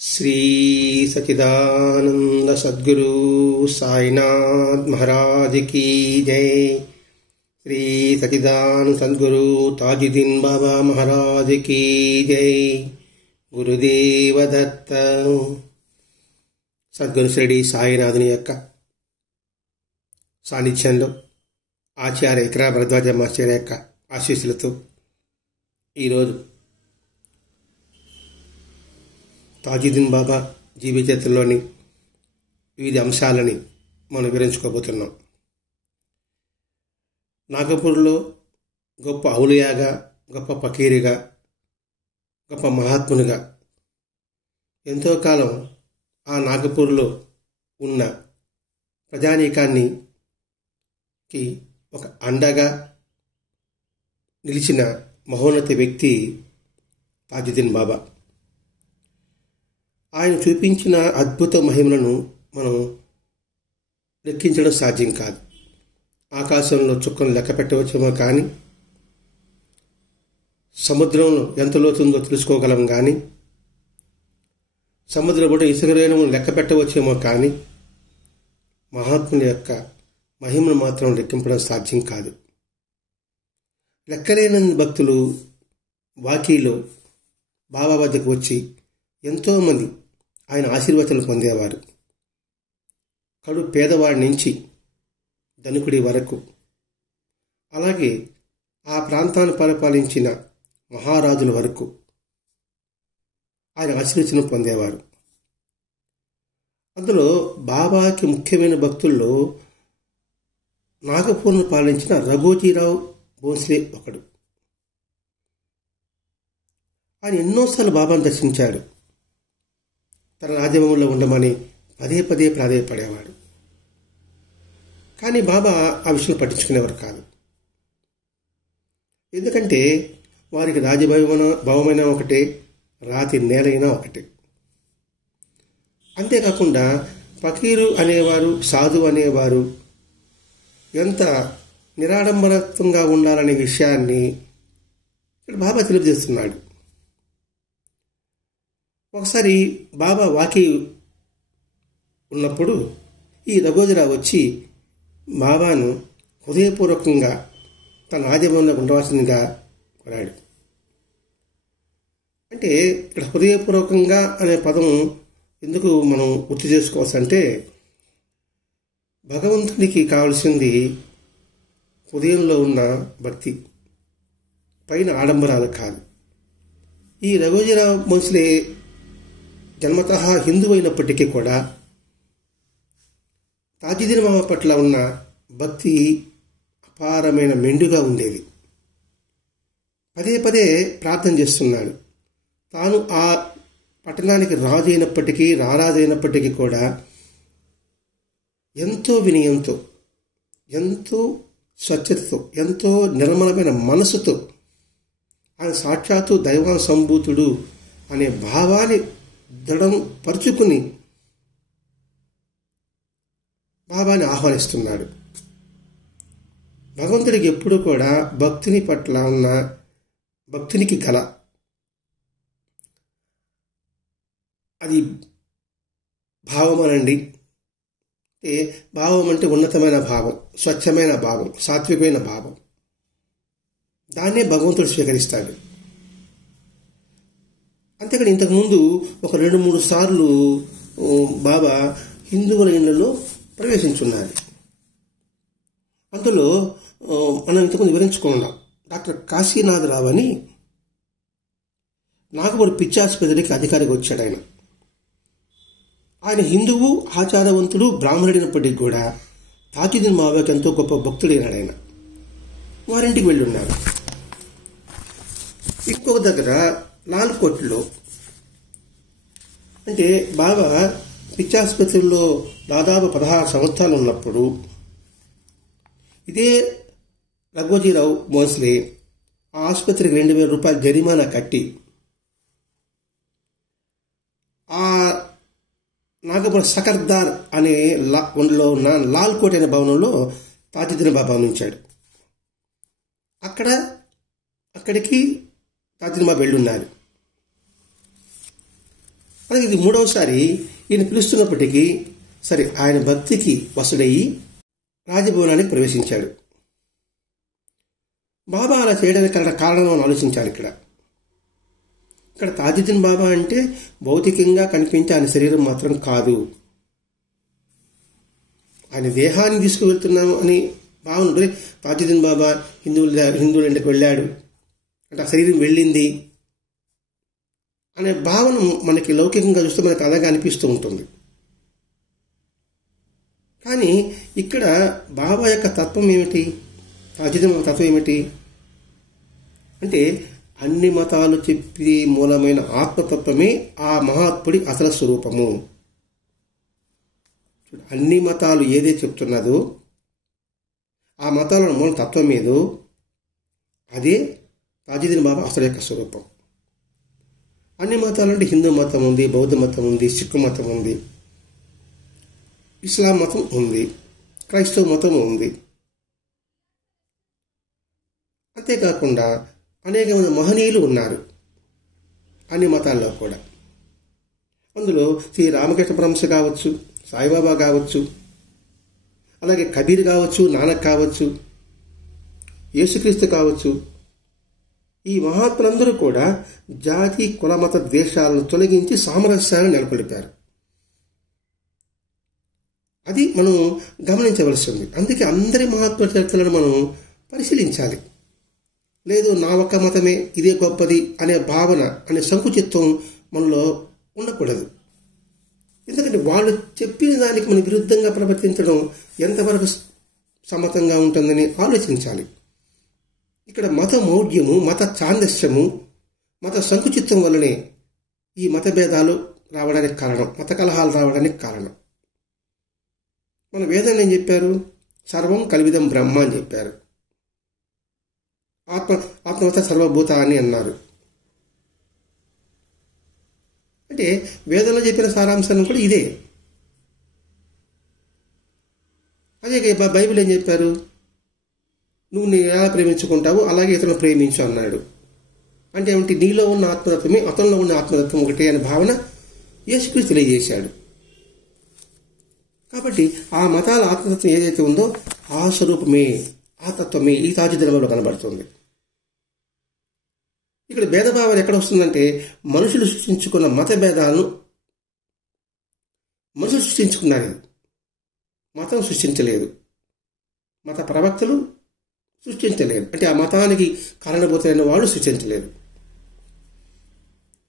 श्री सच्चिदानंद सद्गुरु साईनाथ महाराज की जय। श्री सच्चिदानंद सद्गुरु ताजुद्दीन बाबा महाराज की जय। गुरुदेव दत्त। సద్గురు శ్రీ సాయినాథుని యొక్క సాన్నిధ్యంలో ఆచార్య ఇకరా భరద్వాజ మాస్టర్ యొక్క ఆశీస్సులతో ఈరోజు తాజుద్దీన్ బాబా జీవితలోని వివిధ అంశాలని మనం వివరించుకోబోతున్నాం. నాగపూర్లో గొప్ప ఔలియాగా, గొప్ప ఫకీరుగా, గొప్ప మహాత్మునిగా ఎంతో కాలం ఆ నాగపూర్లో ఉన్న ప్రజానీకానికి ఒక అండగా నిలిచిన మహోన్నత వ్యక్తి తాజుద్దీన్ బాబా. ఆయన చూపించిన అద్భుత మహిమలను మనం లెక్కించడం సాధ్యం కాదు. ఆకాశంలో చుక్కను లెక్క పెట్టవచ్చేమో కానీ, సముద్రంలో ఎంత లోతుందో తెలుసుకోగలం కానీ, సముద్రం కూడా ఇసుక రేణువును లెక్క పెట్టవచ్చేమో కానీ, మహాత్ముని యొక్క మహిమను మాత్రం లెక్కింపడం సాధ్యం కాదు. లెక్కలేని భక్తులు వాకీలో బాబా వద్దకు వచ్చి ఎంతోమంది ఆయన ఆశీర్వచనలు పొందేవారు. కడు పేదవాడి నుంచి ధనికుడి వరకు, అలాగే ఆ ప్రాంతాన్ని పరిపాలించిన మహారాజుల వరకు ఆయన ఆశీర్వచనం పొందేవారు. అందులో బాబాకి ముఖ్యమైన భక్తుల్లో నాగపూర్ను పాలించిన రఘోజీరావు భోంస్లే ఒకడు. ఆయన ఎన్నోసార్లు బాబాను దర్శించాడు. తన రాజ్యభవనంలో ఉండమని పదే పదే ప్రాధేయపడేవాడు. కానీ బాబా ఆ విషయం పట్టించుకునేవారు కాదు. ఎందుకంటే వారికి రాజభవమైన ఒకటే, రాతి నేలైనా ఒకటే. అంతేకాకుండా ఫకీరు అనేవారు, సాధు అనేవారు ఎంత నిరాడంబరత్వంగా ఉండాలనే విషయాన్ని బాబా తెలియజేస్తున్నాడు. ఒకసారి బాబా వాకి ఉన్నప్పుడు ఈ రఘోజీరావు వచ్చి బాబాను హృదయపూర్వకంగా తన రాజభవనంలో ఉండవలసిందిగా కోరాడు. అంటే ఇక్కడ హృదయపూర్వకంగా అనే పదం ఎందుకు మనం గుర్తు చేసుకోవాల్సింటే, భగవంతునికి కావలసింది హృదయంలో ఉన్న భక్తి, పైన ఆడంబరాలు కాదు. ఈ రఘోజీరావు భోంస్లే జన్మతః హిందువు అయినప్పటికీ కూడా తాజుద్దీన్ బాబా పట్ల ఉన్న భక్తి అపారమైన మెండుగా ఉండేది. పదే పదే ప్రార్థన చేస్తున్నాడు. తాను ఆ పట్టణానికి రాజు అయినప్పటికీ, రారాజు అయినప్పటికీ కూడా ఎంతో వినయంతో, ఎంతో స్వచ్ఛతతో, ఎంతో నిర్మలమైన మనసుతో ఆయన సాక్షాత్తు దైవ సంభూతుడు అనే భావాన్ని దృఢం పరుచుకుని బాబాని ఆహ్వానిస్తున్నాడు. భగవంతుడికి ఎప్పుడూ కూడా భక్తుని పట్ల ఉన్న భక్తునికి గల అది భావం అనండి. భావం అంటే ఉన్నతమైన భావం, స్వచ్ఛమైన భావం, సాత్వికమైన భావం. దాన్నే భగవంతుడు స్వీకరిస్తాడు. అంతేకాని ఇంతకుముందు ఒక 2-3 సార్లు బాబా హిందువుల ఇళ్లలో ప్రవేశించున్నారు. అందులో మనం ఇంతకుముందు వివరించుకున్నాం. డాక్టర్ కాశీనాథరావు అని నాగపూర్ పిచ్చాసుపత్రికి అధికారిగా వచ్చాడు. ఆయన హిందువు, ఆచారవంతుడు, బ్రాహ్మణుడైనప్పటికీ కూడా తాజుద్దీన్ బాబాకి ఎంతో గొప్ప భక్తుడైనాడు. ఆయన వారింటికి వెళ్ళి ఉన్నారు. ఇంకొక దగ్గర లాల్కోట్లో, అంటే బాబా పిచ్చాసుపత్రిలో దాదాపు 16 సంవత్సరాలు ఉన్నప్పుడు ఇదే రఘోజీరావు భోంస్లే ఆ ఆసుపత్రికి 2000 రూపాయలు జరిమానా కట్టి ఆ నాగపూర్ సకర్దార్ అనే ఒంట్లో ఉన్న లాల్కోట్ అనే భవనంలో తాజుద్దీన్ బాబా ఉంచాడు. అక్కడికి తాజుద్దీన్ బాబా వెళ్ళున్నారు. అలాగే ఇది మూడవసారి ఈయన పిలుస్తున్నప్పటికీ సరే ఆయన భక్తికి వసుడయ్యి రాజభవనానికి ప్రవేశించాడు. బాబా అలా చేయడానికి కారణం అని ఆలోచించాలి. ఇక్కడ తాజుద్దీన్ బాబా అంటే భౌతికంగా కనిపించే ఆయన శరీరం మాత్రం కాదు. ఆయన దేహాన్ని తీసుకువెళ్తున్నాము అని భావన ఉంటుంది. తాజుద్దీన్ బాబా హిందువుల ఇంటికి వెళ్ళాడు అంటే ఆ శరీరం వెళ్ళింది అనే భావన మనకి లౌకికంగా చూస్తే మనకు అలాగా అనిపిస్తూ ఉంటుంది. కానీ ఇక్కడ బాబా యొక్క తత్వం ఏమిటి, తాజుద్దీన్ బాబా తత్వం ఏమిటి అంటే అన్ని మతాలు చెప్పి మూలమైన ఆత్మతత్వమే ఆ మహాత్ముడి అసలు స్వరూపము. అన్ని మతాలు ఏదైతే చెప్తున్నదో ఆ మతాల మూల తత్వం ఏదో అదే తాజుద్దీన్ బాబా అసలు యొక్క స్వరూపం. అన్ని మతాలు అంటే హిందూ మతం ఉంది, బౌద్ధ మతం ఉంది, సిక్కు మతం ఉంది, ఇస్లాం మతం ఉంది, క్రైస్తవ మతం ఉంది. అంతేకాకుండా అనేక మంది మహనీయులు ఉన్నారు అన్ని మతాల్లో కూడా. అందులో శ్రీ రామకృష్ణ పరమహంస కావచ్చు, సాయిబాబా కావచ్చు, అలాగే కబీర్ కావచ్చు, నానక్ కావచ్చు, యేసుక్రీస్తు కావచ్చు. ఈ మహాత్ములందరూ కూడా జాతి కుల మత ద్వేషాలను తొలగించి సామరస్యాన్ని నెలకొల్పారు. అది మనం గమనించవలసింది. అందుకే అందరి మహాత్ముల చరిత్రలను మనం పరిశీలించాలి. లేదు నా ఒక్క మతమే ఇదే గొప్పది అనే భావన అనే సంకుచిత్వం మనలో ఉండకూడదు. ఎందుకంటే వాళ్ళు చెప్పిన దానికి మనం విరుద్ధంగా ప్రవర్తించడం ఎంతవరకు సమ్మతంగా ఉంటుందని ఆలోచించాలి. ఇక్కడ మత మౌఢ్యము, మత చాందస్యము, మత సంకుచిత్వం వల్లనే ఈ మతభేదాలు రావడానికి కారణం, మత కలహాలు రావడానికి కారణం. మన వేదాన్ని ఏం చెప్పారు? సర్వం కల్విదం బ్రహ్మ అని చెప్పారు. ఆత్మవత సర్వభూత అని అన్నారు. అంటే వేదంలో చెప్పిన సారాంశాన్ని కూడా ఇదే. అదే బైబిల్ ఏం చెప్పారు? నువ్వు నీ ఎలా ప్రేమించుకుంటావు అలాగే ఇతరులను ప్రేమించు అన్నాడు. అంటే ఏమిటి? నీలో ఉన్న ఆత్మతత్వమే అతనిలో ఉన్న ఆత్మతత్వం ఒకటే అనే భావన యేసుక్రీస్తు తెలియజేశాడు. కాబట్టి ఆ మతాల ఆత్మతత్వం ఏదైతే ఉందో ఆ స్వరూపమే, ఆ తత్వమే ఈ తాజుద్దీన్లో కనబడుతుంది. ఇక్కడ భేదభావాలు ఎక్కడ వస్తుందంటే మనుషులు సృష్టించుకున్న మత భేదాలను మనుషులు సృష్టించుకున్నారు, మతం సృష్టించలేదు, మత ప్రవక్తలు సృష్టించలేదు. అంటే ఆ మతానికి కారణభూతమైన వాళ్ళు సృష్టించలేదు.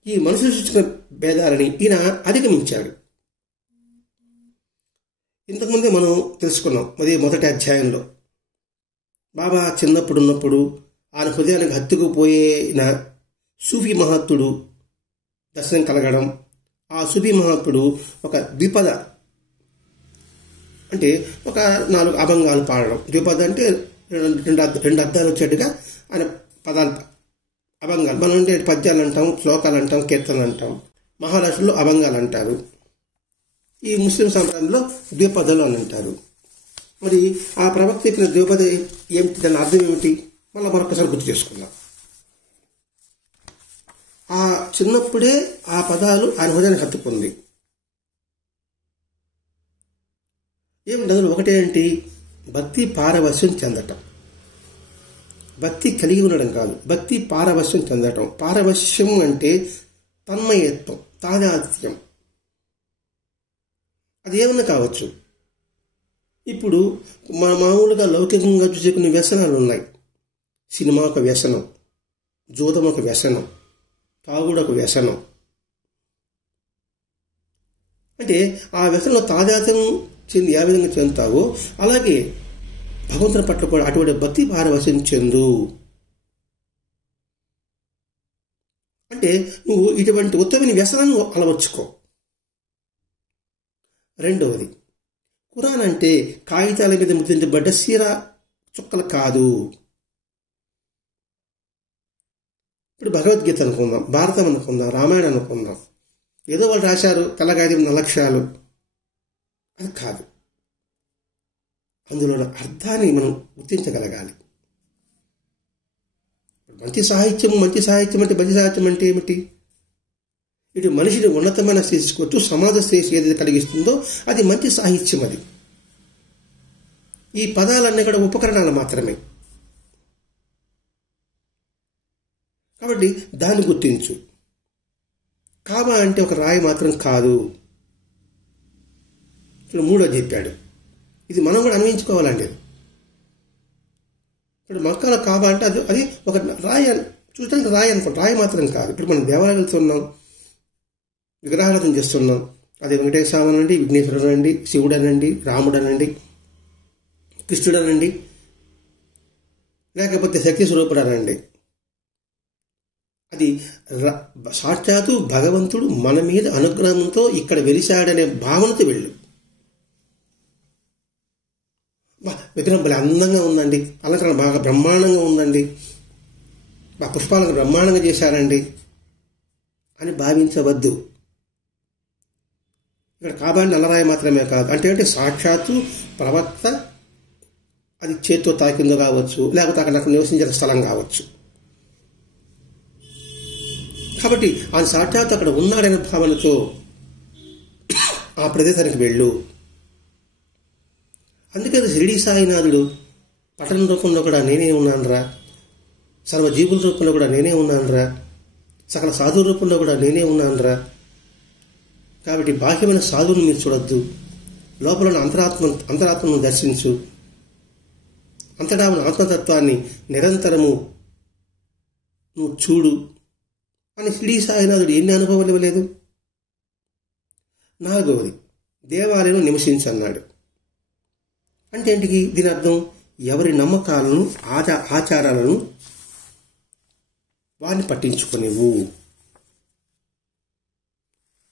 ఈ మనుషులు సృష్టించిన భేదాలని ఈయన అధిగమించాడు. ఇంతకుముందే మనం తెలుసుకున్నాం మొదటి అధ్యాయంలో బాబా చిన్నప్పుడు ఉన్నప్పుడు ఆయన హృదయానికి హత్తుకుపోయిన సూఫీ మహాత్ముడు దర్శనం కలగడం, ఆ సూఫీ మహాత్ముడు ఒక ద్విపద అంటే ఒక 4 అభంగాలు పాడడం. ద్విపద అంటే రెండు అర్థాలు వచ్చేట్టుగా ఆయన పదాలు అభంగాలు. మనం అంటే పద్యాలు అంటాం, శ్లోకాలు అంటాం, కీర్తనలు అంటాం. మహారాష్ట్రలో అభంగాలు అంటారు. ఈ ముస్లిం సంప్రదాయంలో ద్విపదలు అని అంటారు. మరి ఆ ప్రవక్త చెప్పిన ద్విపద ఏమిటి, దాని అర్థం ఏమిటి మళ్ళీ మరొకసారి గుర్తు చేసుకుందాం. ఆ చిన్నప్పుడే ఆ పదాలు ఆయన హృదయానికి హత్తుకుంది. ఏమిటి అందులో? ఒకటే ఏంటి? భక్తి పారవశ్యం చెందటం. భక్తి కలిగి ఉండడం కాదు, భక్తి పారవశ్యం చెందటం. పారవశ్యం అంటే తన్మయత్వం, తాదాత్యం. అది ఏమన్నా కావచ్చు. ఇప్పుడు మామూలుగా లౌకికంగా చూసే కొన్ని వ్యసనాలు ఉన్నాయి. సినిమా ఒక వ్యసనం, జూదం ఒక వ్యసనం, తాగుడు ఒక వ్యసనం. అంటే ఆ వ్యసనంలో తాదాత్యం చెంది ఏ విధంగా చెందుతావో అలాగే భగవంతుని పట్ల కూడా అటువంటి భక్తి పారవశ్యం చెందు. అంటే నువ్వు ఇటువంటి ఉత్తమైన వ్యసనాన్ని అలవర్చుకో. రెండవది, ఖురాన్ అంటే కాగితాల మీద ముద్రించబడ్డ సీరా చుక్కలు కాదు. ఇప్పుడు భగవద్గీత అనుకుందాం, భారతం అనుకుందాం, రామాయణం అనుకుందాం. ఏదో వాళ్ళు రాశారు, తెల్లగాయడం 4 అక్షరాలు, అది కాదు. అందులో అర్థాన్ని మనం గుర్తించగలగాలి. మంచి సాహిత్యం అంటే మంచి సాహిత్యం అంటే ఏమిటి? ఇటు మనిషిని ఉన్నతమైన శ్రేష్ఠకొచ్చు, సమాజ శ్రేష్ఠ ఏదైతే కలిగిస్తుందో అది మంచి సాహిత్యం. అది ఈ పదాలన్నీ కూడా ఉపకరణాలు మాత్రమే. కాబట్టి దాన్ని గుర్తించు. కాబా అంటే ఒక రాయి మాత్రం కాదు. ఇప్పుడు మూడో చెప్పాడు. ఇది మనం కూడా అన్వయించుకోవాలండి. ఇప్పుడు మక్కాలో కాబా అంటే అది ఒక రాయి, చూడటానికి రాయి అనుకో, రాయి మాత్రం కాదు. ఇప్పుడు మనం దేవాలయాలు వెళ్తున్నాం, విగ్రహారాధన చేస్తున్నాం. అది వెంకటేశ్వర అనండి, విఘ్నేశ్వరుడు అనండి, శివుడు అనండి, రాముడు అనండి, కృష్ణుడు అనండి, లేకపోతే శక్తి స్వరూపుడు అనండి. అది సాక్షాత్తు భగవంతుడు మన మీద అనుగ్రహంతో ఇక్కడ వెలిశాడనే భావనతో వెళ్ళు. విగ్రహం భలే అందంగా ఉందండి, అలంకరణ బాగా బ్రహ్మాండంగా ఉందండి, పుష్పాలను బ్రహ్మాండంగా చేశారండి అని భావించవద్దు. ఇక్కడ కాబట్టి నల్లరాయి మాత్రమే కాదు అంటే సాక్షాత్తు ప్రవక్త అది చేత్తో తాకిందో కావచ్చు, లేకపోతే అక్కడ నివసించిన స్థలం కావచ్చు. కాబట్టి ఆయన సాక్షాత్తు అక్కడ ఉన్నాడనే భావనతో ఆ ప్రదేశానికి వెళ్ళు. అందుకని షిరిడీ సాయినాథుడు పట్టణ రూపంలో కూడా నేనే ఉన్నానురా, సర్వజీవుల రూపంలో కూడా నేనే ఉన్నానురా, సకల సాధువు రూపంలో కూడా నేనే ఉన్నానురా. కాబట్టి బాహ్యమైన సాధువును మీరు చూడొద్దు, లోపల అంతరాత్మను దర్శించు, అంతటా ఉన్న ఆత్మతత్వాన్ని నిరంతరము నువ్వు చూడు అని షిరిడీ సాయినాథుడు ఎన్ని అనుభవాలు ఇవ్వలేదు. 4వది దేవాలయంలో నివసించన్నాడు. అంటే ఏంటికి? దీని అర్థం ఎవరి నమ్మకాలను ఆచారాలను వారిని పట్టించుకునేవు.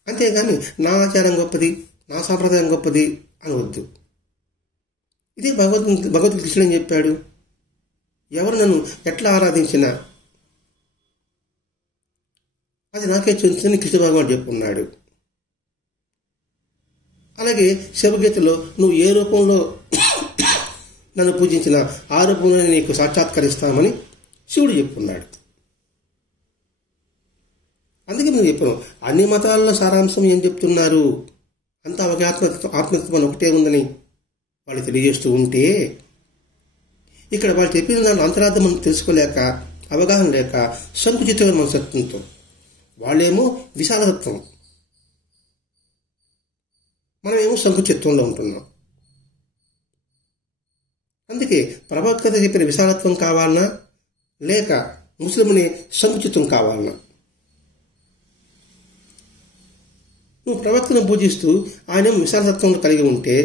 అంతేగాని నా ఆచారం గొప్పది, నా సాంప్రదాయం గొప్పది అనవద్దు. ఇదే భగవద్గీత కృష్ణుడు ఏం చెప్పాడు? ఎవరు నన్ను ఎట్లా ఆరాధించినా అది నాకే చెందుతుందని కృష్ణ భగవానుడు చెప్పుకున్నాడు. అలాగే శివగీతలో నువ్వు ఏ రూపంలో నన్ను పూజించిన ఆ రూపంలో నీకు సాక్షాత్కరిస్తామని శివుడు చెప్పుకున్నాడు. అందుకే నేను చెప్పాను, అన్ని మతాల్లో సారాంశం ఏం చెప్తున్నారు, అంతా ఒక ఆత్మతత్వం ఒకటే ఉందని వాళ్ళు తెలియజేస్తూ ఉంటే, ఇక్కడ వాళ్ళు చెప్పిన దాని అంతరార్థం మనం తెలుసుకోలేక, అవగాహన లేక సంకుచితమైన మనస్తత్వంతో, వాళ్ళేమో విశాలతత్వం, మనమేమో సంకుచిత్వంలో ఉంటున్నాం. అందుకే ప్రవక్త చెప్పిన విశాలత్వం కావాలన్నా లేక ముస్లింని సంకుచితం కావాలన్నా, నువ్వు ప్రవక్తను పూజిస్తూ ఆయన విశాలతత్వంలో కలిగి ఉంటే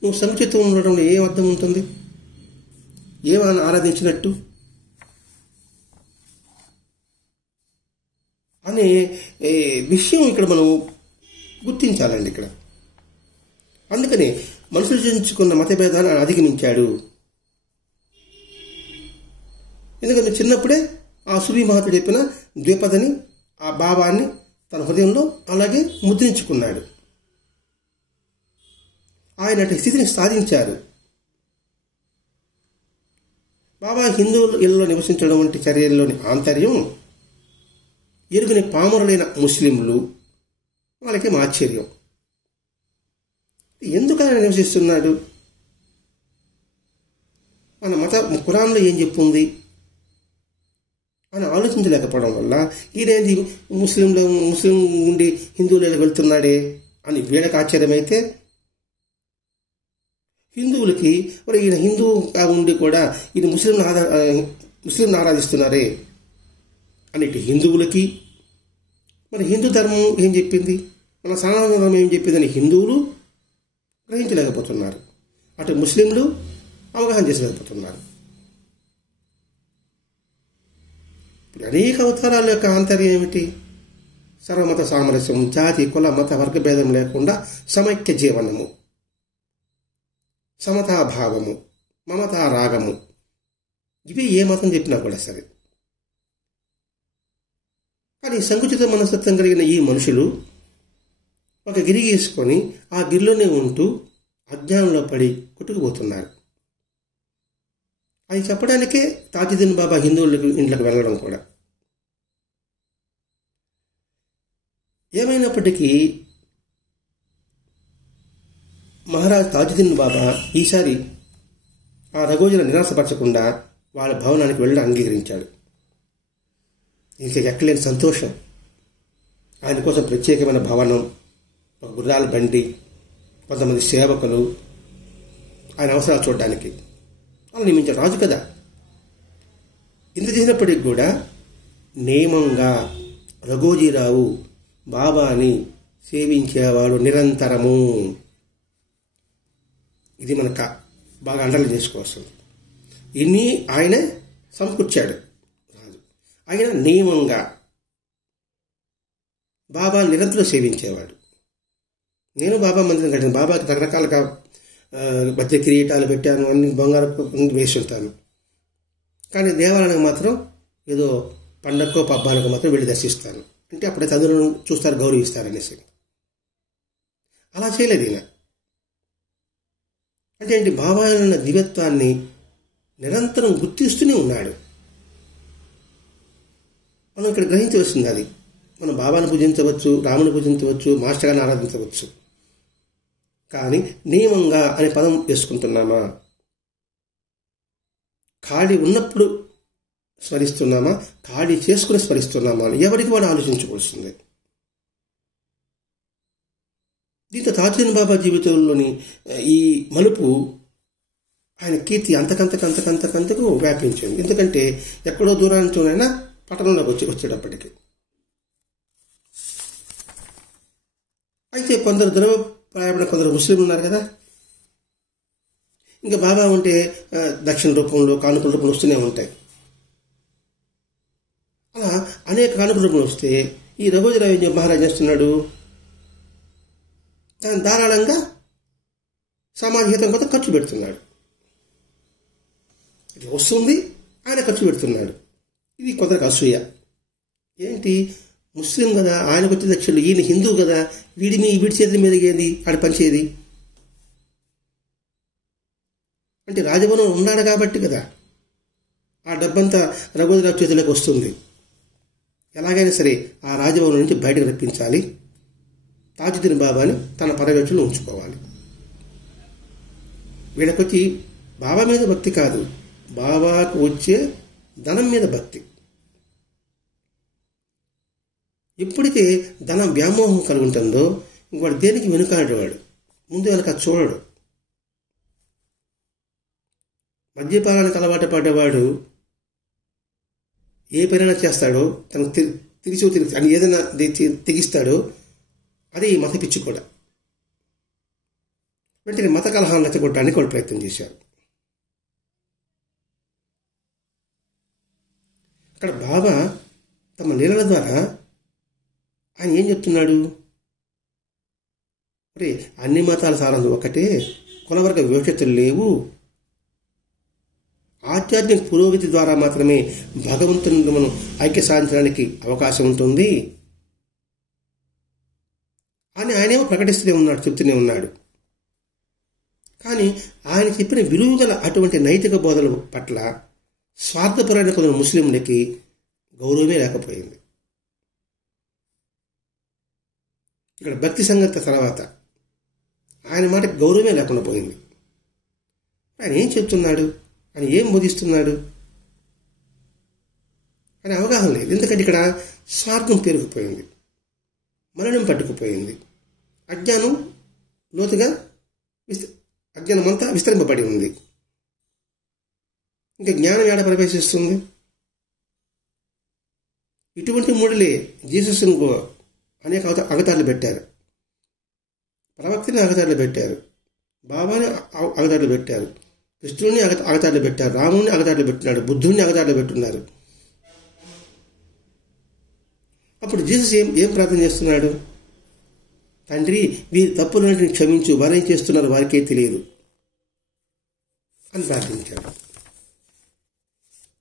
నువ్వు సంకుచితం ఉండడంలో ఏం అర్థం ఉంటుంది? ఏమైనా ఆరాధించినట్టు అనే విషయం ఇక్కడ మనం గుర్తించాలండి. ఇక్కడ అందుకని మనుషులు చేయించుకున్న మతభేదాన్ని అధిగమించాడు. ఎందుకంటే చిన్నప్పుడే ఆ సురీ మహతుడు చెప్పిన ద్విపదని ఆ భావాన్ని తన హృదయంలో అలాగే ముద్రించుకున్నాడు. ఆయన అటు స్థితిని సాధించారు. బాబా హిందువుల ఇళ్లలో నివసించడం వంటి చర్యల్లోని ఆంతర్యం ఎరుగుని పామరులైన ముస్లింలు వాళ్ళకేం ఆశ్చర్యం. ఎందుకు ఆయన నివసిస్తున్నాడు? మన ఖురాన్లో ఏం చెప్పుంది అని ఆలోచించలేకపోవడం వల్ల ఈయనేది ముస్లిం నుండి హిందువులకు వెళ్తున్నాడే అని వీళ్ళకి ఆశ్చర్యమైతే, హిందువులకి మరి ఈయన హిందువుగా ఉండి కూడా ఈయన ముస్లింను ఆరాధిస్తున్నారే అన్నిటి హిందువులకి, మరి హిందూ ధర్మం ఏం చెప్పింది, మన సనాతన ధర్మం ఏం చెప్పిందని హిందువులు గ్రహించలేకపోతున్నారు, అటు ముస్లింలు అవగాహన చేసుకోలేకపోతున్నారు. ఇప్పుడు అనేక అవతారాల యొక్క ఆంతర్యం ఏమిటి? సర్వమత సామరస్యం, జాతి కుల మత వర్గభేదం లేకుండా సమైక్య జీవనము, సమతాభావము, మమతారాగము, ఇవి ఏ మతం చెప్పినా కూడా సరే. కానీ సంకుచిత మనస్తత్వం కలిగిన ఈ మనుషులు ఒక గిరి గీసుకొని ఆ గిరిలోనే ఉంటూ అజ్ఞానంలో పడి కొట్టుకుపోతున్నారు. అది చెప్పడానికే తాజుద్దీన్ బాబా హిందువులకు ఇంట్లోకి వెళ్ళడం కూడా. అయినప్పటికీ మహారాజ్ తాజుద్దీన్ బాబా ఈసారి ఆ రఘోజీని నిరాశపరచకుండా వాళ్ళ భవనానికి వెళ్ళడం అంగీకరించాడు. ఇంకా ఎక్కలేని సంతోషం. ఆయన కోసం ప్రత్యేకమైన భవనం, ఒక గుర్రాల బండి, కొంతమంది సేవకులు ఆయన అవసరాలు చూడడానికి అలా నియమించారు. రాజు కదా. ఇంత చేసినప్పటికి కూడా నియమంగా రఘోజీరావు బాబాని సేవించేవాడు నిరంతరము. ఇది మనకు బాగా అండర్లైన్ చేసుకోవాల్సింది. ఇన్ని ఆయన సమకూర్చాడు రాజు. ఆయన నియమంగా బాబా నిరంతరం సేవించేవాడు. నేను బాబా మందిరం కట్టాను, బాబాకి రకరకాలుగా మధ్య కిరీటాలు పెట్టాను, అన్ని బంగారు వేసి ఉంటాను. కానీ దేవాలయానికి మాత్రం ఏదో పండగకో పబ్బానికో మాత్రం వెళ్ళి దర్శిస్తాను. అంటే అప్పుడే చదువులను చూస్తారు, గౌరవిస్తారనేసి. అలా చేయలేదు ఈయన. అంటే ఏంటి, బాబా అన్న దివ్యత్వాన్ని నిరంతరం గుర్తిస్తూనే ఉన్నాడు. మనం ఇక్కడ గ్రహించవలసింది అది. మనం బాబాను పూజించవచ్చు, రాముని పూజించవచ్చు, మాస్టర్ గారిని ఆరాధించవచ్చు. కానీ నియమంగా అనే పదం వేసుకుంటున్నామా? ఖాళీ ఉన్నప్పుడు స్మరిస్తున్నామా, ఖాళీ చేసుకుని స్మరిస్తున్నామా అని ఎవరికి వాడు ఆలోచించుకోవాల్సిందే. దీంతో తాజుద్దీన్ బాబా జీవితంలోని ఈ మలుపు ఆయన కీర్తి అంతకంతకు వ్యాపించింది. ఎందుకంటే ఎక్కడో దూరానితోనైనా పట్టణంలోకి వచ్చేటప్పటికి. అయితే కొందరు దురపరాయపడిన కొందరు ముస్లింలు ఉన్నారు కదా. ఇంకా బాబా ఉంటే దక్షిణ రూపంలో, కానుకల రూపంలో వస్తూనే ఉంటాయి. అలా అనేక కానుకల రూపంలో వస్తే ఈ రఘోజీరావు మహారాజ్ చేస్తున్నాడు, దాన్ని ధారాళంగా సమాజహితం కోసం ఖర్చు పెడుతున్నాడు. ఇది వస్తుంది, ఆయన ఖర్చు పెడుతున్నాడు. ఇది కొందరికి అసూయ. ఏంటి, ముస్లిం కదా, ఆయనకు వచ్చే దక్షిణలు, ఈయన హిందూ కదా, వీడి చేతుల మీదకేది ఆడ పంచేది అంటే రాజభవనం ఉన్నాడు కాబట్టి కదా ఆ డబ్బంతా రఘోజీరావు చేతులకు వస్తుంది. ఎలాగైనా సరే ఆ రాజభవనం నుంచి బయటకు రప్పించాలి, తాజుద్దీన్ బాబాని తన పర్యవేక్షణలో ఉంచుకోవాలి. వీళ్ళకొచ్చి బాబా మీద భక్తి కాదు, బాబాకు వచ్చే ధనం మీద భక్తి. ఎప్పుడైతే ధనం వ్యామోహం కలుగుంటుందో ఇంకోటి దేనికి వెనుకాడేవాడు, ముందు వెనక చూడడు. మద్యపానానికి అలవాటు పడ్డవాడు ఏ పనైనా చేస్తాడో, తనకు తిరిగి అని ఏదైనా తెగిస్తాడో, అదే ఈ మత పిచ్చి కూడా. వెంటనే మత కలహాలను రెచ్చగొట్టడానికి వాళ్ళు ప్రయత్నం చేశారు. అక్కడ బాబా తమ లీలల ద్వారా ఆయన ఏం చెప్తున్నాడు, అరే అన్ని మతాల సారం ఒకటే, కులవర్గ వివక్షతలు లేవు, ఆధ్యాత్మిక పురోగతి ద్వారా మాత్రమే భగవంతుని మనం ఐక్య సాధించడానికి అవకాశం ఉంటుంది అని ఆయనేమో ప్రకటిస్తూనే ఉన్నాడు, చెప్తూనే ఉన్నాడు. కానీ ఆయన చెప్పిన విలువగల అటువంటి నైతిక బోధల పట్ల స్వార్థపరమైన కొందరు ముస్లింలకి గౌరవమే లేకపోయింది. ఇక్కడ భక్తి సంగతి తర్వాత ఆయన మాటకి గౌరవమే లేకుండా పోయింది. ఆయన ఏం చెప్తున్నాడు, ఆయన ఏం బోధిస్తున్నాడు అని అవగాహన లేదు. ఎందుకంటే ఇక్కడ స్వార్థం పెరిగిపోయింది, మరణం పట్టుకుపోయింది, అజ్ఞానం లోతుగా అజ్ఞానమంతా విస్తరింపబడి ఉంది. ఇంకా జ్ఞానం ఏడ ప్రవేశిస్తుంది? ఇటువంటి మూడులే జీసస్ అనేక అవతారాలు పెట్టారు, ప్రవక్తని అవతారాలు పెట్టారు, బాబాని అవతారాలు పెట్టారు, కృష్ణుని అవతారాలు పెట్టారు, రాముని అవతారాలు పెట్టినాడు, బుద్ధుడిని అవతారాలు పెట్టున్నారు. అప్పుడు జీసస్ ఏం ప్రార్థన చేస్తున్నాడు? తండ్రి వీరి తప్పులన్నింటినీ క్షమించు, వారేం చేస్తున్నారు వారికే తెలియదు అని ప్రార్థించాడు.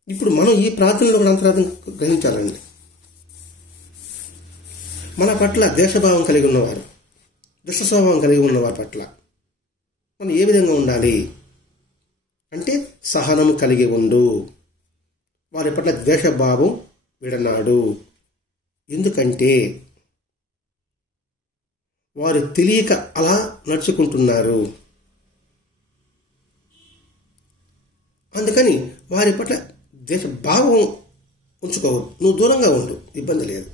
ఇప్పుడు మనం ఈ ప్రార్థనలో కూడా అంతరార్థం గ్రహించాలండి. మన పట్ల ద్వేషభావం కలిగి ఉన్నవారు, దుష్ట స్వభావం కలిగి ఉన్నవారి పట్ల మనం ఏ విధంగా ఉండాలి అంటే, సహనము కలిగి ఉండు, వారి పట్ల ద్వేషభావం విడనాడు. ఎందుకంటే వారు తెలియక అలా నడుచుకుంటున్నారు. అందుకని వారి పట్ల దేశ భావం ఉంచుకోవద్దు. నువ్వు దూరంగా ఉండు, ఇబ్బంది లేదు.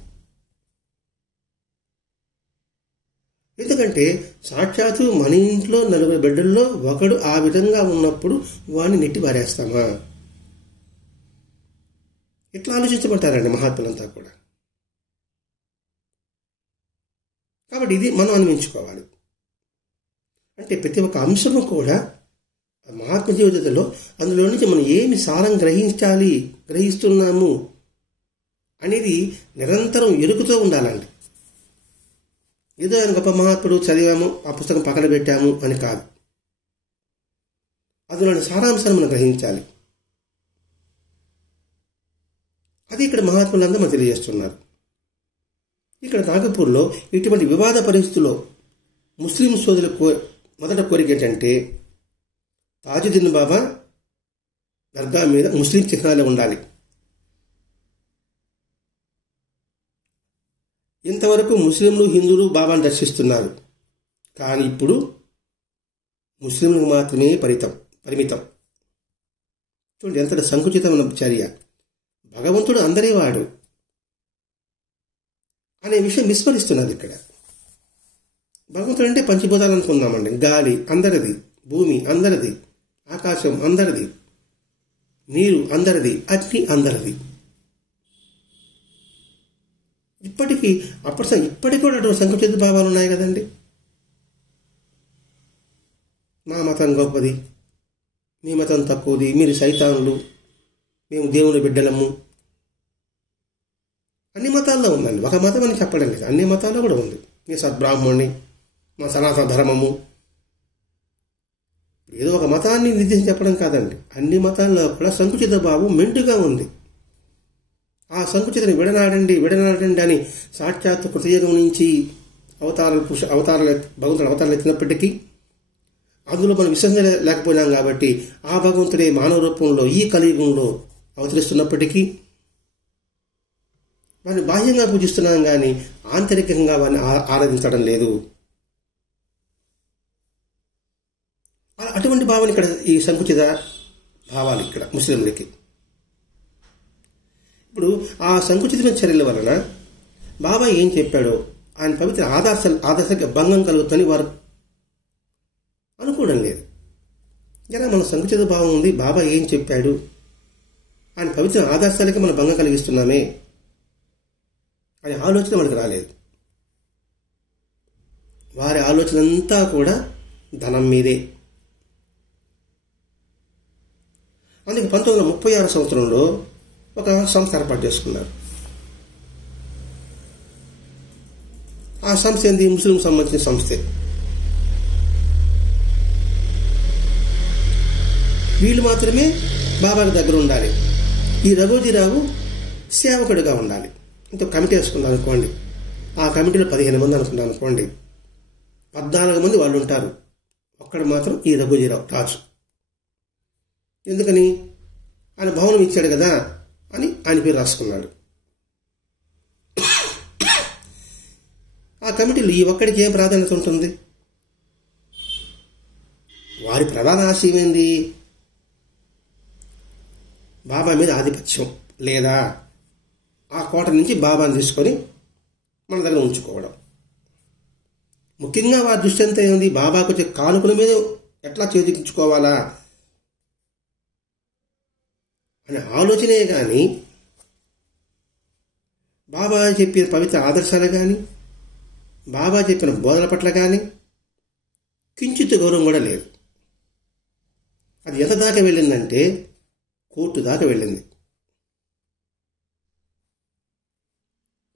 ఎందుకంటే సాక్షాత్తు మన ఇంట్లో 4 బిడ్డల్లో ఒకడు ఆ విధంగా ఉన్నప్పుడు వాడిని నెట్టి పారేస్తామా? ఇట్లా ఆలోచించమంటారండి మహాత్ములంతా కూడా. కాబట్టి ఇది మనం అనిపించుకోవాలి. అంటే ప్రతి ఒక్క అంశము కూడా మహాత్మ జీవితంలో అందులో నుంచి మనం ఏమి సారం గ్రహిస్తున్నాము అనేది నిరంతరం ఎరుగుతూ ఉండాలండి. ఏదో ఆయన గొప్ప మహాత్ముడు చదివాము, ఆ పుస్తకం పక్కన పెట్టాము అని కాదు. అందులోని సారాంశాన్ని మనం గ్రహించాలి. అది ఇక్కడ మహాత్ములందరూ మనం తెలియజేస్తున్నారు. ఇక్కడ నాగపూర్లో ఇటువంటి వివాద పరిస్థితుల్లో ముస్లిం సోదరుల మొదట కోరిక ఏంటంటే తాజుద్దీన్ బాబా దర్గా మీద ముస్లిం చిహ్నాలు ఉండాలి. ఇంతవరకు ముస్లింలు హిందువులు బాబాను దర్శిస్తున్నారు. కానీ ఇప్పుడు ముస్లింలకు మాత్రమే పరిమితం. చూడండి ఎంత సంకుచితమైన చర్య. భగవంతుడు అందరి వాడు అనే విషయం విస్మరిస్తున్నది ఇక్కడ. భగవంతుడు అంటే పంచభూతాలు అనుకుందామండి. గాలి అందరిది, భూమి అందరిది, ఆకాశం అందరిది, నీరు అందరిది, అగ్ని అందరిది. ఇప్పటికీ కూడా అటువంటి సంకుచిత భావాలు ఉన్నాయి కదండి. మా మతం గొప్పది, మీ మతం తక్కువది, మీరు సైతానులు, మేము దేవుని బిడ్డలము. అన్ని మతాల్లో ఉందండి. ఒక మతం అని చెప్పడం లేదు, అన్ని మతాల్లో కూడా ఉంది. మీ సద్బ్రాహ్మణుని, మా సనాతన ధర్మము. ఏదో ఒక మతాన్ని నిర్దేశించి చెప్పడం కాదండి. అన్ని మతాల్లో కూడా సంకుచిత భావం మెండుగా ఉంది. ఆ సంకుచితని విడనాడండి అని సాక్షాత్తు కృతయుగం నుంచి భగవంతుడు అవతారాలు ఎత్తినప్పటికీ అందులో మనం విశ్వసన లేకపోయినాం కాబట్టి ఆ భగవంతుడే మానవ రూపంలో ఈ కలియుగంలో అవతరిస్తున్నప్పటికీ వారిని బాహ్యంగా పూజిస్తున్నాం కానీ ఆంతరికంగా వారిని ఆరాధించడం లేదు. అటువంటి భావన ఇక్కడ ఈ సంకుచిత భావాలు ఇక్కడ ముస్లింలకి. ఇప్పుడు ఆ సంకుచితమైన చర్యల వలన బాబా ఏం చెప్పాడో ఆయన పవిత్ర ఆదర్శకి భంగం కలుగుతుందని వారు అనుకోవడం లేదు. జన మన సంకుచిత భావం ఉంది, బాబా ఏం చెప్పాడు, ఆయన పవిత్ర ఆదర్శాలకి మనం భంగం కలిగిస్తున్నామే అనే ఆలోచన మనకు రాలేదు. వారి ఆలోచన అంతా కూడా ధనం మీదే. అందుకే 1936 సంవత్సరంలో ఒక సంస్థ ఏర్పాటు చేసుకున్నారు. ఆ సంస్థ ఏంది? ముస్లిం సంబంధించిన సంస్థే. వీళ్ళు మాత్రమే బాబాకి దగ్గర ఉండాలి. ఈ రఘోజీరావు సేవకుడిగా ఉండాలి. ఇంత కమిటీ వేసుకుందాం అనుకోండి. ఆ కమిటీలో 15 మంది అనుకున్నాం అనుకోండి. 14 మంది వాళ్ళు ఉంటారు. ఒక్కడు మాత్రం ఈ రఘోజీరావు రాజు. ఎందుకని? ఆయన భవనం ఇచ్చాడు కదా అని ఆయన పేరు రాసుకున్నాడు. ఆ కమిటీలో ఈ ఒక్కడికి ఏం ప్రాధాన్యత ఉంటుంది? వారి ప్రధాన ఆశయం ఏంది? బాబా మీద ఆధిపత్యం, లేదా ఆ కోట నుంచి బాబాను తీసుకొని మన దగ్గర ఉంచుకోవడం. ముఖ్యంగా వారి దృష్టి అంతా ఏంది? బాబాకు వచ్చే కానుకల మీద ఎట్లా చేజించుకోవాలా అనే ఆలోచనే కానీ బాబా చెప్పిన పవిత్ర ఆదర్శాలు కానీ బాబా చెప్పిన బోధన పట్ల కానీ కించిత్ గౌరవం కూడా లేదు. అది ఎంత దాకా వెళ్ళిందంటే కోర్టు దాకా వెళ్ళింది.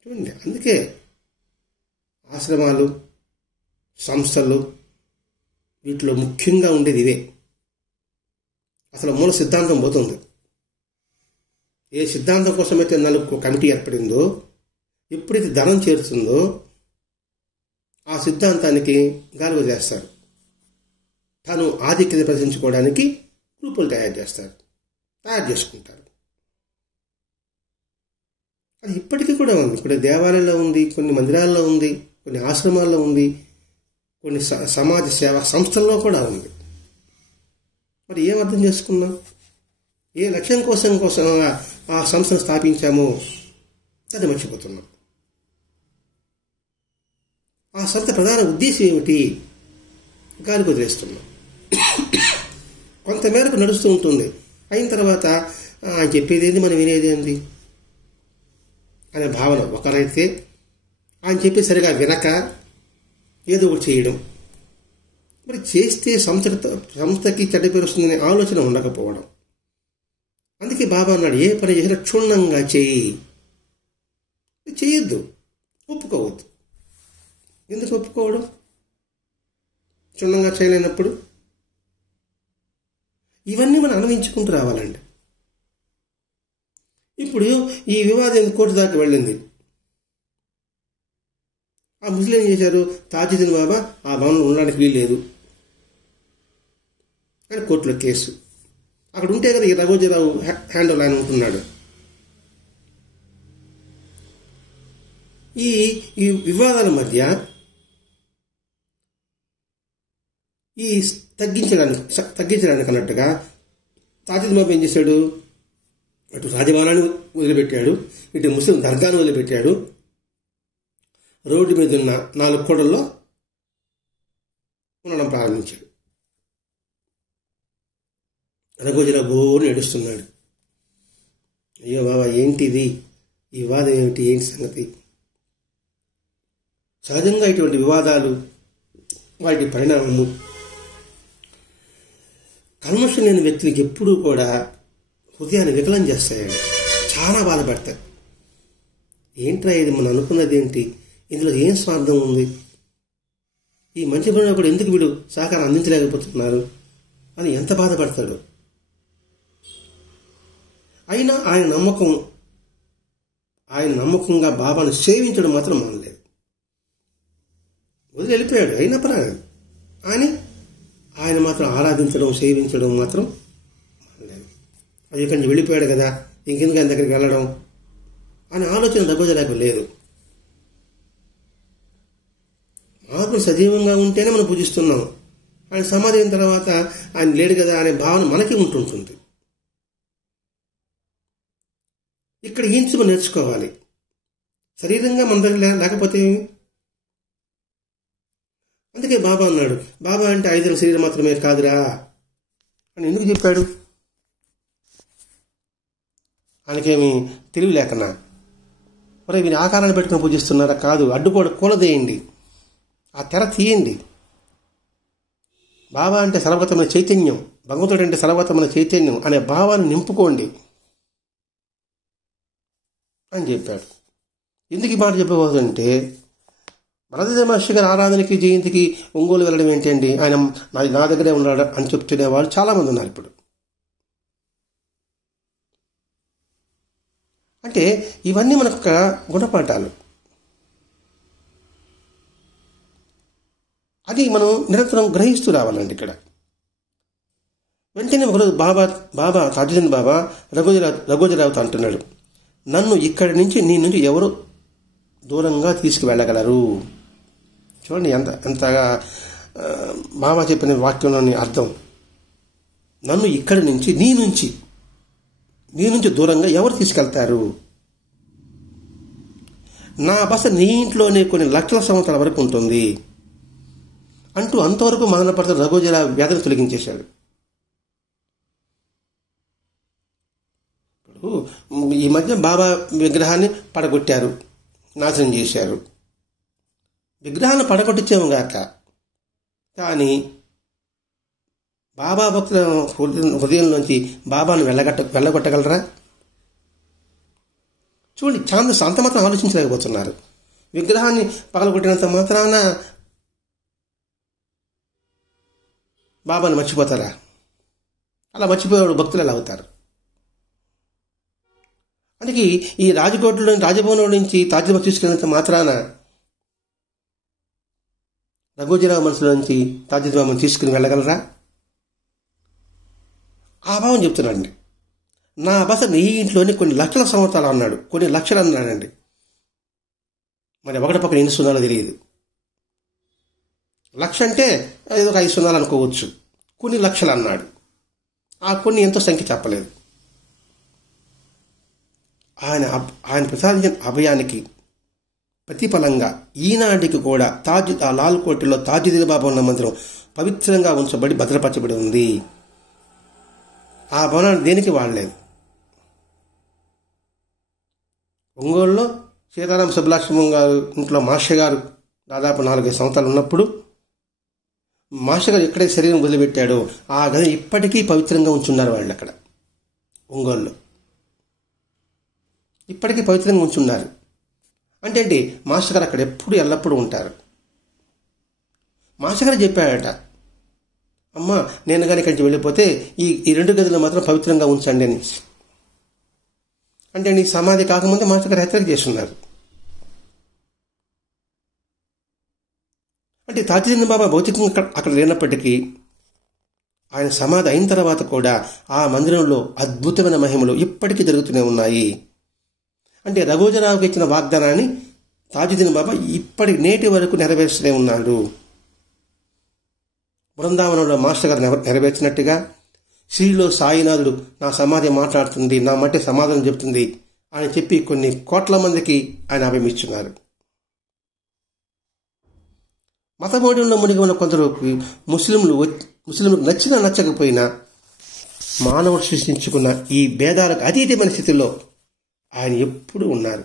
చూడండి, అందుకే ఆశ్రమాలు, సంస్థలు వీటిలో ముఖ్యంగా ఉండేది ఇవే. అసలు మూల సిద్ధాంతం పోతుంది. ఏ సిద్ధాంతం కోసమైతే 4 కమిటీ ఏర్పడిందో, ఎప్పుడైతే ధనం చేరుతుందో ఆ సిద్ధాంతానికి గాలి వదిలేస్తారు. తాను ఆధిక్యత ప్రదర్శించుకోవడానికి గ్రూపులు తయారు చేసుకుంటారు. అది ఇప్పటికీ కూడా ఉంది. ఇప్పుడు దేవాలయాల్లో ఉంది, కొన్ని మందిరాల్లో ఉంది, కొన్ని ఆశ్రమాల్లో ఉంది, కొన్ని సమాజ సేవా సంస్థల్లో కూడా ఉంది. మరి ఏం అర్థం చేసుకున్నాం? ఏ లక్ష్యం కోసం ఆ సంస్థను స్థాపించామో అది మర్చిపోతున్నాం. ఆ సంస్థ ప్రధాన ఉద్దేశం ఏమిటి గాలికి వదిలేస్తున్నాం. కొంతమేరకు నడుస్తూ ఉంటుంది. అయిన తర్వాత ఆయన చెప్పేదేంది, మనం వినేదేంది అనే భావన ఒకరైతే, ఆయన చెప్పి సరిగా వినక ఏదో ఒకటి చేయడం, మరి చేస్తే సంస్థకి చెడ్డ పేరు వస్తుందనే ఆలోచన ఉండకపోవడం. అందుకే బాబా అన్నాడు, ఏ పని చేసినా క్షుణ్ణంగా చేయొద్దు, ఒప్పుకోవద్దు. ఎందుకు ఒప్పుకోవడం? క్షుణ్ణంగా చేయలేనప్పుడు ఇవన్నీ మనం అనుభవించుకుంటూ రావాలండి. ఇప్పుడు ఈ వివాదం కోర్టు దాకా వెళ్ళింది. ఆ ముస్లిం ఏం చేశారు? తాజుద్దీన్ బాబా ఆ భవనంలో ఉండడానికి వీల్లేదు అని కోర్టులో కేసు. అక్కడ ఉంటే కదా ఈ రఘోజీరావు హ్యాండ్ ఆయన ఉంటున్నాడు. ఈ వివాదాల మధ్య ఈ తగ్గించడానికి అన్నట్టుగా తాజుద్దీన్ బాబా ఏం చేశాడు? అటు రాజభవనాన్ని వదిలిపెట్టాడు, ఇటు ముస్లిం దర్గాను వదిలిపెట్టాడు. రోడ్డు మీద ఉన్న 4 కోడల్లో ఉండడం ప్రారంభించాడు. రఘోజీరావు బోర్ని ఏడుస్తున్నాడు. అయ్యో బాబా, ఏంటిది? ఈ వివాదం ఏమిటి? ఏంటి సంగతి? సహజంగా ఇటువంటి వివాదాలు, వాటి పరిణామము కల్మషం లేని వ్యక్తులకి ఎప్పుడూ కూడా హృదయాన్ని వికలం చేస్తాయండి. చాలా బాధపడతాయి. ఏంట్రా ఇది, మనం అనుకున్నది ఏంటి, ఇందులో ఏం స్వార్థం ఉంది, ఈ మంచి పనిలో కూడా ఎందుకు వీడు సహకారం అందించలేకపోతున్నారు అని ఎంత బాధపడతాడు. అయినా ఆయన నమ్మకంగా బాబాను సేవించడం మాత్రం మానలేదు. వదిలి వెళ్ళిపోయాడు, అయినా పర్వాలేదు, అని ఆయన మాత్రం ఆరాధించడం, సేవించడం మాత్రం మానలేదు. అది ఇక్కడి నుంచి వెళ్ళిపోయాడు కదా, ఇంకెందుకు ఆయన దగ్గరికి వెళ్ళడం అనే ఆలోచన రఘోజీరావుకు లేదు. మహాత్ముడు సజీవంగా ఉంటేనే మనం పూజిస్తున్నాం, ఆయన సమాధి అయిన తర్వాత ఆయన లేడు కదా అనే భావన మనకి ఉంటుంటుంది. ఇక్కడ ఈంచుకు నేర్చుకోవాలి. శరీరంగా మన దగ్గర లేకపోతే, అందుకే బాబా అన్నాడు, బాబా అంటే 5 శరీరం మాత్రమే కాదురా అని ఎందుకు చెప్పాడు? ఆయనకేమి తెలివి లేకనా? మరి వీని ఆకారాన్ని పెట్టుకుని పూజిస్తున్నారా? కాదు, కూలదేయండి, ఆ తెర తీయండి. బాబా అంటే సర్వగతమైన చైతన్యం, భగవంతుడు అంటే సర్వగతమైన చైతన్యం అనే భావాన్ని నింపుకోండి అని చెప్పాడు. ఎందుకు ఈ మాట చెప్పబోతుందంటే, భరతదేవ మహర్షి గారి ఆరాధనకి, జయంతికి ఒంగోలు వెళ్ళడం ఏంటండి, ఆయన నా దగ్గరే ఉన్నాడు అని చెప్తునే వాళ్ళు చాలామంది ఉన్నారు. ఇప్పుడు అంటే ఇవన్నీ మనకు ఒక గుణపాఠాలు. అది మనం నిరంతరం గ్రహిస్తూ రావాలండి. ఇక్కడ వెంటనే ఒకరోజు బాబా తాజుద్దీన్ బాబా రఘోజీరావుతో అంటున్నాడు, నన్ను ఇక్కడి నుంచి నీ నుంచి ఎవరు దూరంగా తీసుకువెళ్ళగలరు? చూడండి ఎంతగా బాబా చెప్పిన వాక్యంలోని అర్థం. నన్ను ఇక్కడి నుంచి నీ నుంచి దూరంగా ఎవరు తీసుకెళ్తారు? నా బస నీ ఇంట్లోనే కొన్ని లక్షల సంవత్సరాల వరకు ఉంటుంది అంటూ అంతవరకు మదనపడుతూ రఘోజీరావు వ్యాధిని తొలగించేశాడు. ఈ మధ్య బాబా విగ్రహాన్ని పడగొట్టారు, నాశనం చేశారు. విగ్రహాన్ని పడగొట్టించాము గాక, కానీ బాబా భక్తుల హృదయంలోంచి బాబాను వెళ్ళగొట్టగలరా? చూడండి, అంత మాత్రం ఆలోచించలేకపోతున్నారు. విగ్రహాన్ని పగలగొట్టినంత మాత్రాన బాబాను మర్చిపోతారా? అలా మర్చిపోయేవాడు భక్తులు ఎలా అవుతారు? అందుకే ఈ రాజభవనంలో నుంచి తాజ్మహల్ తీసుకెళ్ళినంత మాత్రాన రఘోజీరావు మనసులో నుంచి తాజ్మహల్ తీసుకుని వెళ్ళగలరా? ఆ భావం చెప్తున్నాడండి. నా బస నీ ఇంట్లోని కొన్ని లక్షల సంవత్సరాలు అన్నాడు, కొన్ని లక్షలు అన్నాడండి. మరి ఒకటి పక్కన ఎన్ని సున్నాలో తెలియదు. లక్ష అంటే ఏదో ఒక 5 సున్నాలు అనుకోవచ్చు, కొన్ని లక్షలు అన్నాడు. ఆ కొన్ని ఎంతో సంఖ్య చెప్పలేదు. ఆయన ప్రసాదించిన అభయానికి ప్రతిఫలంగా ఈనాటికి కూడా లాల్ కోటలో తాజుద్దీన్ బాబా ఉన్న మందిరం పవిత్రంగా ఉంచబడి భద్రపరచబడి ఉంది. ఆ భవనాన్ని దేనికి వాడలేదు. ఒంగోలులో సీతారాం సుబ్బలక్ష్మం గారు ఇంట్లో మాస్టర్ గారు దాదాపు 4-5 సంవత్సరాలు ఉన్నప్పుడు మాస్టర్ గారు ఎక్కడైతే శరీరం వదిలిపెట్టాడో ఆ గది ఇప్పటికీ పవిత్రంగా ఉంచున్నారు. వాళ్ళు అక్కడ ఒంగోలులో ఇప్పటికీ పవిత్రంగా ఉంచున్నారు. అంటే ఏంటి, మాస్టర్ గారు అక్కడ ఎల్లప్పుడూ ఉంటారు. మాస్టర్ గారు చెప్పాడట, అమ్మ నేను కానీ ఇక్కడి నుంచి వెళ్ళిపోతే ఈ 2 గదులు మాత్రం పవిత్రంగా ఉంచండి అని. అంటే నీ సమాధి కాకముందే మాస్టర్ గారు హెచ్చరిక చేస్తున్నారు. అంటే తాజుద్దీన్ బాబా భౌతికంగా అక్కడ లేనప్పటికీ ఆయన సమాధి అయిన తర్వాత కూడా ఆ మందిరంలో అద్భుతమైన మహిమలు ఇప్పటికీ జరుగుతూనే ఉన్నాయి. అంటే రఘోజీరావుకి ఇచ్చిన వాగ్దానాన్ని తాజుద్దీన్ బాబా నేటి వరకు నెరవేర్చుతూనే ఉన్నాడు. బృందావనంలో మాస్టర్ గారు నెరవేర్చినట్టుగా శ్రీలో సాయినాథుడు నా సమాధి మాట్లాడుతుంది, నా మట్టి సమాధానం చెబుతుంది అని చెప్పి కొన్ని కోట్ల మందికి ఆయన అభయమిస్తున్నారు. మతమోడంలో మునిగి ఉన్న కొందరికి ముస్లింలకు నచ్చకపోయినా మానవుడు సృష్టించుకున్న ఈ భేదాలకు అతీతమైన స్థితిలో ఆయన ఎప్పుడూ ఉన్నారు.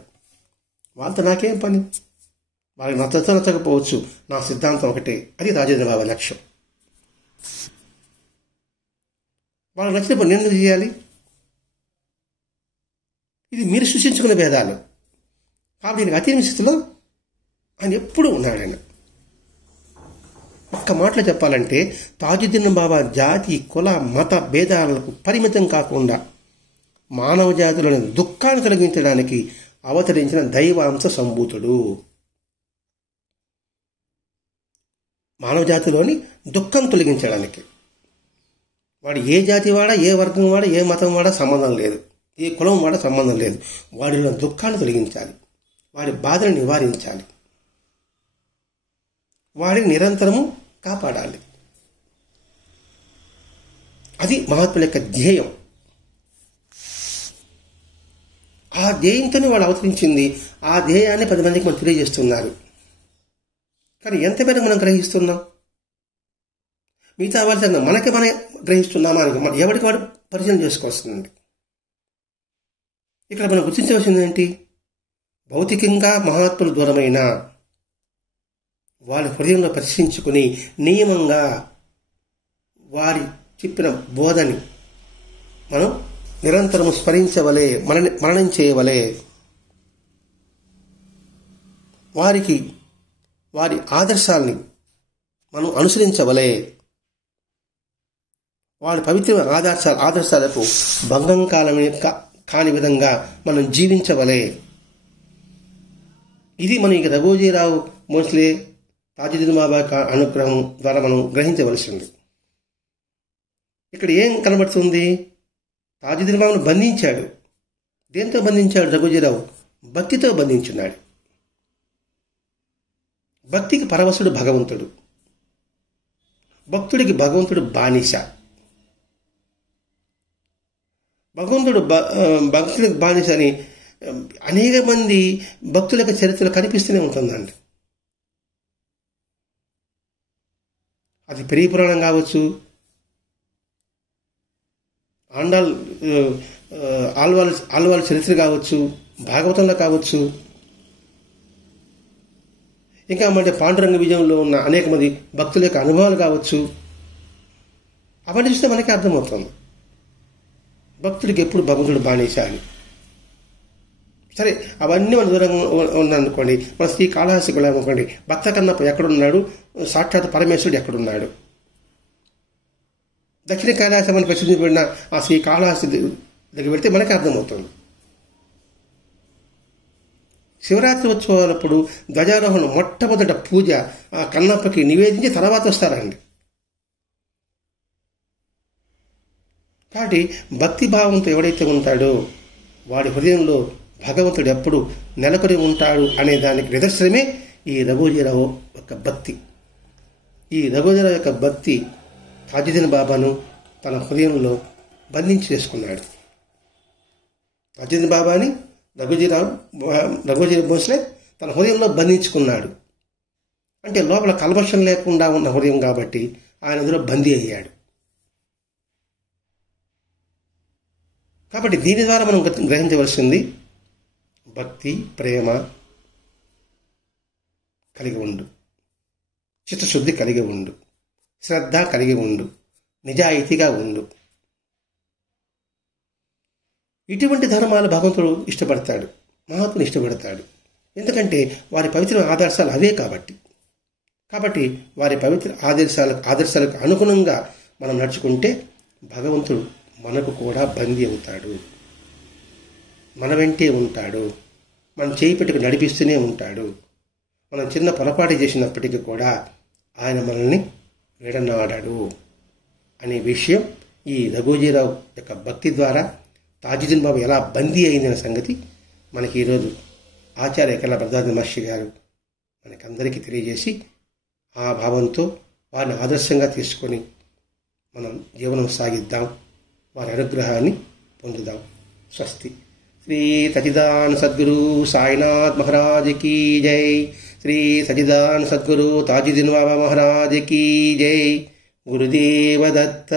వాళ్ళతో నాకేం పని, వాళ్ళకి నచ్చకపోవచ్చు, నా సిద్ధాంతం ఒకటే, అది తాజుద్దీన్ బాబా లక్ష్యం. వాళ్ళకి నచ్చినప్పుడు నేను ఎందుకు చేయాలి? ఇది మీరు సృష్టించుకున్న భేదాలు కాబట్టి దీనికి అతీతమైన స్థితిలో ఆయన ఎప్పుడూ ఉన్నాడు. ఆయన ఒక్క మాటలో చెప్పాలంటే తాజుద్దీన్ బాబా జాతి కుల మత భేదాలకు పరిమితం కాకుండా మానవ జాతిలోని దుఃఖాన్ని తొలగించడానికి అవతరించిన దైవాంశ సంభూతుడు. మానవ జాతిలోని దుఃఖం తొలగించడానికి వాడు ఏ జాతి వాడా, ఏ వర్గం వాడా, ఏ మతం వాడా సంబంధం లేదు, ఏ కులం వాడా సంబంధం లేదు. వాడిలో దుఃఖాన్ని తొలగించాలి, వాడి బాధను నివారించాలి, వాడిని నిరంతరము కాపాడాలి. అది మహాత్ముల యొక్క ధ్యేయం. ఆ ధ్యేయంతోనే వాళ్ళు అవతరించింది. ఆ ధ్యేయాన్ని 10 మందికి మనం తెలియజేస్తున్నారు. కానీ ఎంత మేరకు మనం గ్రహిస్తున్నాం? మిగతా వాళ్ళ మనకి మనం గ్రహిస్తున్నామా అని మనం ఎవరికి వాడు పరిశీలన చేసుకోవాల్సిందండి. ఇక్కడ మనం గుర్తించవలసింది ఏంటి? భౌతికంగా మహాత్ములు దూరమైన వాళ్ళ హృదయంలో పరిశీలించుకుని నియమంగా వారి చెప్పిన బోధని మనం నిరంతరము స్మరించవలే, మననం చేయవలే. వారి ఆదర్శాలని మనం అనుసరించవలే. వారి పవిత్రమైన ఆదర్శాలకు భంగం కాని విధంగా మనం జీవించవలే. ఇది మనం ఇక రఘోజీరావు మోస్లే తాజుద్దీన్ బాబా అనుగ్రహం ద్వారా మనం గ్రహించవలసింది. ఇక్కడ ఏం కనబడుతుంది? తాజుద్దీన్ బాబాను బంధించాడు. దేంతో బంధించాడు? రఘోజీరావు భక్తితో బంధించున్నాడు. భక్తికి పరవశుడు భగవంతుడు, భక్తుడికి భగవంతుడు బానిస. భగవంతుడు భక్తుడికి బానిస అని అనేక మంది భక్తుల యొక్క చరిత్రలో కనిపిస్తూనే ఉంటుందండి. అది పెరిగి పురాణం కావచ్చు, ఆళ్వాళ్ళ చరిత్ర కావచ్చు, భాగవతంలో కావచ్చు, ఇంకా అంటే పాండురంగ విజయంలో ఉన్న అనేక మంది భక్తుల యొక్క అనుభవాలు కావచ్చు. అవన్నీ చూస్తే మనకి అర్థమవుతుంది భక్తుడికి ఎప్పుడు భగవంతుడు బానిస అని. సరే, అవన్నీ మన దూరంగా ఉన్నాయనుకోండి, మన శ్రీకాళహస్తికి వెళ్ళామనుకోండి, భక్త కన్నప్ప ఎక్కడున్నాడు, సాక్షాత్ పరమేశ్వరుడు ఎక్కడున్నాడు? దక్షిణ కైలాసం అని ప్రసిద్ధిపడిన ఆ శ్రీకాళహస్తి దగ్గర వెళితే మనకి అర్థమవుతుంది. శివరాత్రి ఉత్సవాలప్పుడు ధ్వజారోహణం మొట్టమొదట పూజ ఆ కన్నప్పకి నివేదించి తర్వాత వస్తారండి. కాబట్టి భక్తిభావంతో ఎవడైతే ఉంటాడో వాడి హృదయంలో భగవంతుడు ఎప్పుడు నెలకొని ఉంటాడు అనే దానికి నిదర్శనమే ఈ రఘోజీరావు యొక్క భక్తి. ఈ రఘువీరావు యొక్క భక్తి తాజుద్దీన్ బాబాను తన హృదయంలో బంధించి చేసుకున్నాడు. తాజుద్దీన్ బాబాని రఘుజీ భోస్లే తన హృదయంలో బంధించుకున్నాడు. అంటే లోపల కల్మషం లేకుండా ఉన్న హృదయం కాబట్టి ఆయన అందులో బందీ అయ్యాడు. కాబట్టి దీని ద్వారా మనం గ్రహించవలసింది భక్తి, ప్రేమ కలిగి ఉండు, చిత్తశుద్ధి కలిగి ఉండు, శ్రద్ధ కలిగి ఉండు, నిజాయితీగా ఉండు. ఇటువంటి ధర్మాలు భగవంతుడు ఇష్టపడతాడు, మహాత్ముని ఇష్టపడతాడు. ఎందుకంటే వారి పవిత్ర ఆదర్శాలు అవే కాబట్టి వారి పవిత్ర ఆదర్శాలకు అనుగుణంగా మనం నడుచుకుంటే భగవంతుడు మనకు కూడా బందీ అవుతాడు, మన వెంటే ఉంటాడు, మనం చేయి పెట్టుకు నడిపిస్తూనే ఉంటాడు. మనం చిన్న పొరపాటు చేసినప్పటికీ కూడా ఆయన మనల్ని వీడనాడాడు అనే విషయం ఈ రఘుజీరావు యొక్క భక్తి ద్వారా తాజుద్దీన్ బాబా ఎలా బందీ అయిందనే సంగతి మనకి ఈరోజు ఆచార్య కేరళ భరద్వాజ మహర్షి గారు మనకందరికీ తెలియజేసి ఆ భావంతో వారిని ఆదర్శంగా తీసుకొని మనం జీవనం సాగిద్దాం, వారి అనుగ్రహాన్ని పొందుదాం. స్వస్తి. శ్రీ సచ్చిదానంద సద్గురు సాయినాథ్ మహారాజ్ కీ జై. శ్రీ సచ్చిదానంద సద్గురు తాజుద్దీన్ బాబా మహారాజ్ కీ జై. గురుదేవ దత్త.